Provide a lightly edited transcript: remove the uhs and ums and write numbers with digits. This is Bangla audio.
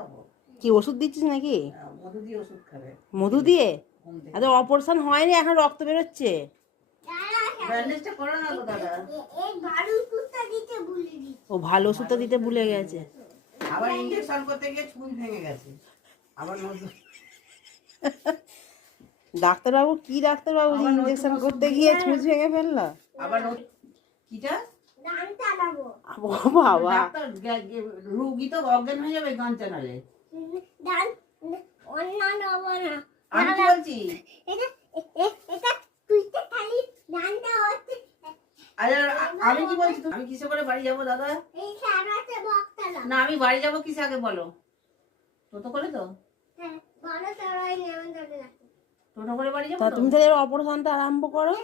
খাবো। কি ওষুধ দিচ্ছিস নাকি? মধু দিয়ে ওষুধ খাবে। মধু দিয়ে? ঘুম থেকে। আরে অপারেশন হয়নি, এখন রক্ত বেরোচ্ছে। ব্যান্ডেজটা করো না গো দাদা। ও ভালো ওষুধটা দিতে ভুলে গেছে। আবার ইনজেকশন করতে গিয়ে চুল ভেঙে গেছে। আবার নতুন ডাক্তারবাবু কি ডাক্তারবাবু আবার নতুন ইঞ্জেকশন ওষুধ করতে দিয়ে- গিয়ে ছুঁচ ভেঙে ফেললো? আবার নতুন কিটা? ও বাবা, ডাক্তার রুগী তো অজ্ঞান হয়ে যাবে গান চালালে। আমি কি বলছি? আরে আমি কি বলছি? আমি কিসে করে বাড়ি যাবো দাদা? না আমি বাড়ি যাবো কিসে আগে বলো? টোটো করে তো? টোটো করে বাড়ি যাবো তা তো? তুমি তাহলে অপারেশনটা আরম্ভ করো।